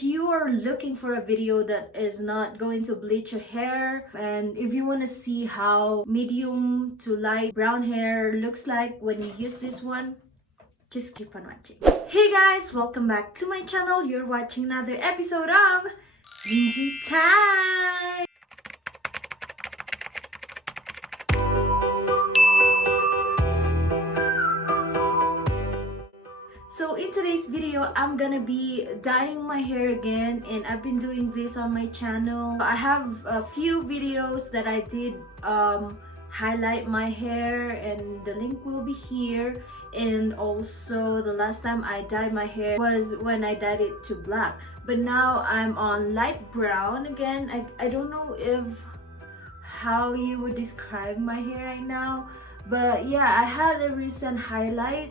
if you are looking for a video that is not going to bleach your hair, and if you want to see how medium to light brown hair looks like when you use this one, just keep on watching. Hey guys, welcome back to my channel. You're watching another episode of Lindsay Time. So in today's video, I'm gonna be dyeing my hair again, and I've been doing this on my channel. I have a few videos that I did highlight my hair, and the link will be here. And also the last time I dyed my hair was when I dyed it to black, but now I'm on light brown again. I don't know if how you would describe my hair right now, but yeah, I had a recent highlight,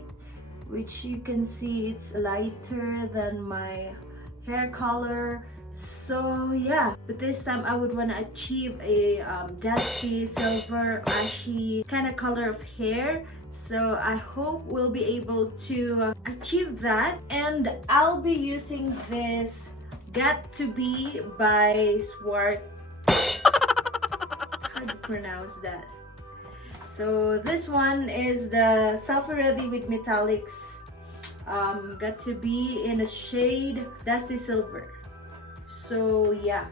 which you can see it's lighter than my hair color. So yeah, but this time I would want to achieve a dusty silver ashy kind of color of hair. So I hope we'll be able to achieve that, and I'll be using this GOT2B by Schwarzkopf. How do you pronounce that? So this one is the Sulfur Ready with Metallics GOT2B in a shade Dusty Silver. So yeah,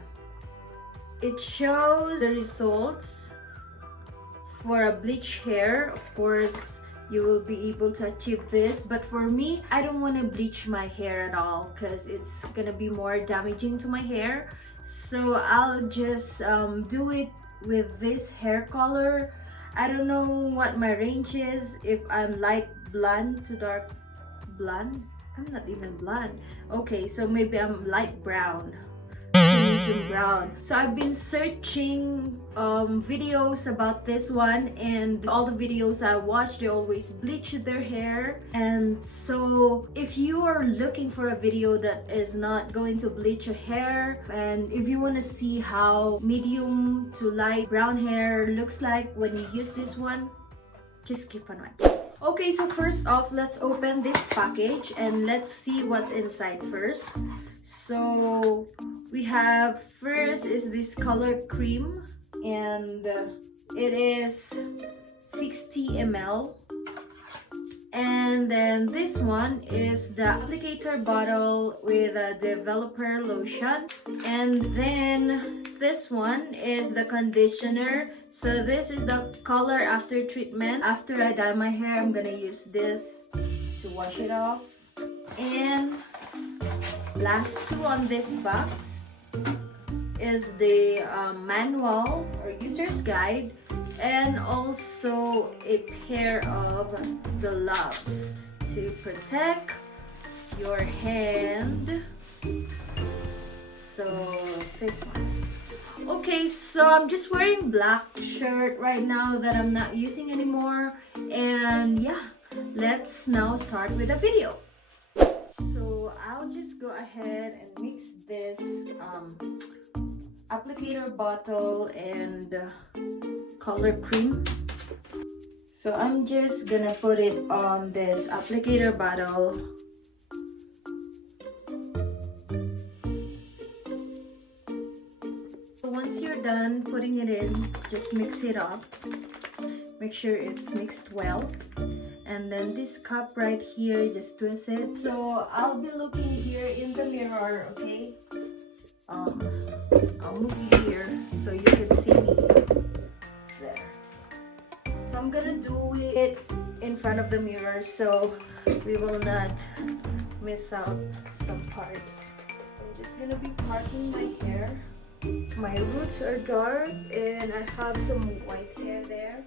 it shows the results for a bleach hair. Of course, you will be able to achieve this, but for me, I don't want to bleach my hair at all because it's gonna be more damaging to my hair. So I'll just do it with this hair color. I don't know what my range is, if I'm light blonde to dark blonde. I'm not even blonde. Okay, so maybe I'm light brown to medium brown. So I've been searching videos about this one, and all the videos I watch, they always bleach their hair. And so if you are looking for a video that is not going to bleach your hair, and if you want to see how medium to light brown hair looks like when you use this one, just keep on watching. Okay, so first off, let's open this package and let's see what's inside first. So we have, first is this color cream, and it is 60 ml. And then this one is the applicator bottle with a developer lotion. And then this one is the conditioner. So this is the color after treatment. After I dye my hair, I'm gonna use this to wash it off. And last two on this box is the manual or user's guide, and also a pair of gloves to protect your hand. So this one. Okay, so I'm just wearing black shirt right now that I'm not using anymore, and yeah, let's now start with the video. So I'll just go ahead and mix this applicator bottle and color cream. So I'm just gonna put it on this applicator bottle. So once you're done putting it in, just mix it up. Make sure it's mixed well. And then this cup right here, just twist it. So I'll be looking here in the mirror, okay? I'll move you here so you can see me there. So I'm gonna do it in front of the mirror so we will not miss out some parts. I'm just gonna be parting my hair. My roots are dark and I have some white hair there.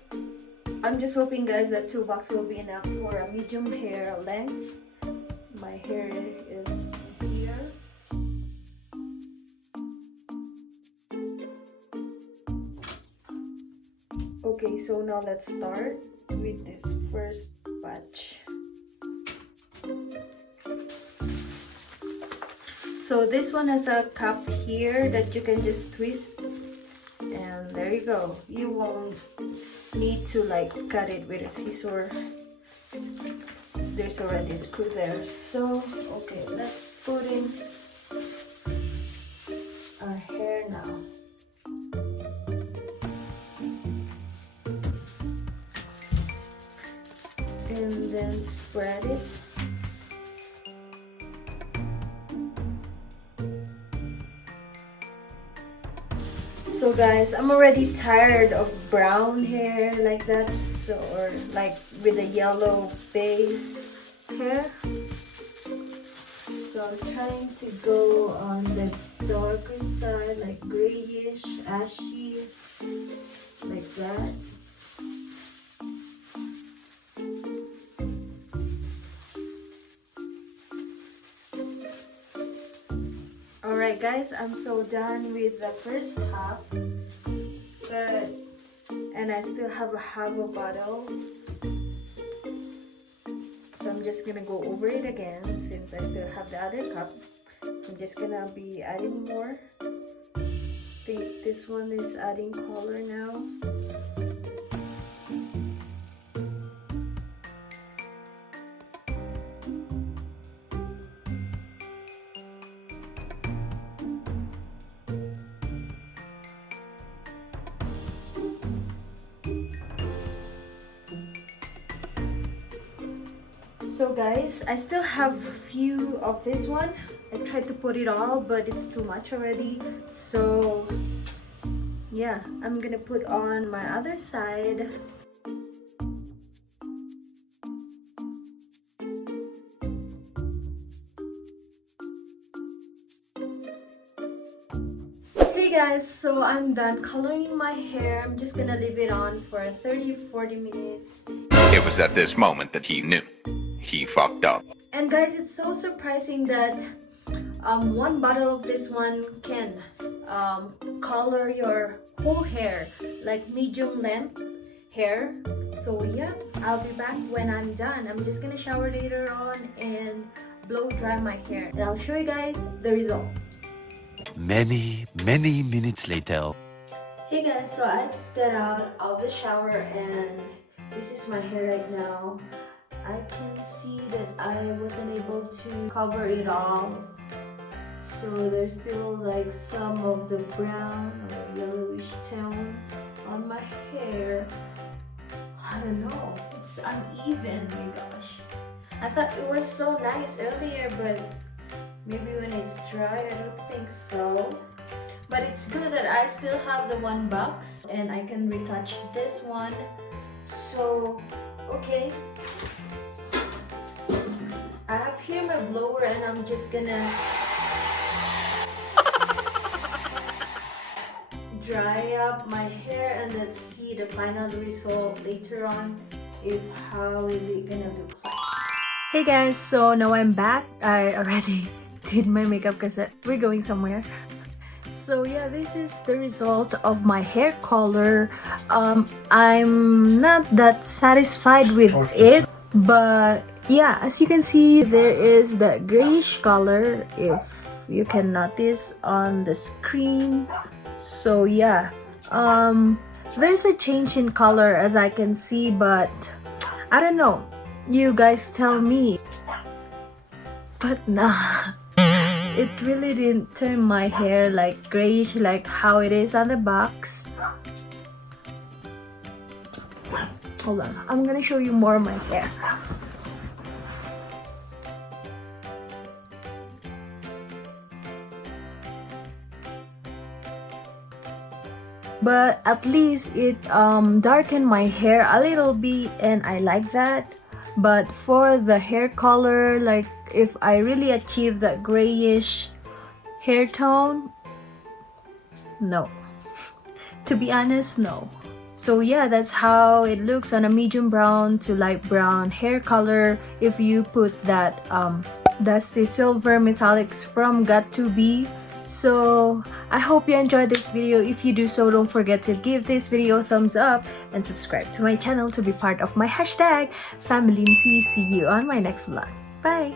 I'm just hoping, guys, that 2 bucks will be enough for a medium hair length. My hair is here. Okay, so now let's start with this first batch. So this one has a cup here that you can just twist, and there you go. You won't need to like cut it with a scissor. There's already a screw there. So okay, let's put in and then spread it. So guys, I'm already tired of brown hair like that, so, or like with a yellow base hair. So I'm trying to go on the darker side, like grayish, ashy, like that. Alright guys, I'm so done with the first half, and I still have half a bottle. So I'm just gonna go over it again since I still have the other cup. I'm just gonna be adding more. I think this one is adding color now. So guys, I still have a few of this one. I tried to put it all, but it's too much already. So yeah, I'm gonna put on my other side. Hey guys, so I'm done coloring my hair. I'm just gonna leave it on for 30-40 minutes. It was at this moment that he knew. He fucked up. And guys, it's so surprising that one bottle of this one can color your whole hair, like medium length hair. So yeah, I'll be back when I'm done. I'm just gonna shower later on and blow dry my hair, and I'll show you guys the result. Many minutes later. Hey guys, so I just got out of the shower and this is my hair right now. I can see that I wasn't able to cover it all, so there's still like some of the brown or yellowish tone on my hair. I don't know, it's uneven, my gosh. I thought it was so nice earlier, but maybe when it's dry, I don't think so. But it's good that I still have the one box and I can retouch this one. So okay, I have here my blower and I'm just gonna dry up my hair, and let's see the final result later on, if how is it gonna look like. Hey guys, so now I'm back. I already did my makeup because we're going somewhere. So yeah, this is the result of my hair color. I'm not that satisfied with it, but yeah, as you can see, there is the grayish color, if you can notice on the screen. So yeah, there's a change in color as I can see, but I don't know, you guys tell me. But nah, it really didn't turn my hair like grayish like how it is on the box. Hold on, I'm gonna show you more of my hair. But at least it darkened my hair a little bit, and I like that. But for the hair color, like if I really achieve that grayish hair tone, no. To be honest, no. So yeah, that's how it looks on a medium brown to light brown hair color if you put that dusty silver metallics from GOT2B. So I hope you enjoyed this video. If you do so, don't forget to give this video a thumbs up and subscribe to my channel to be part of my hashtag family. See you on my next vlog. Bye.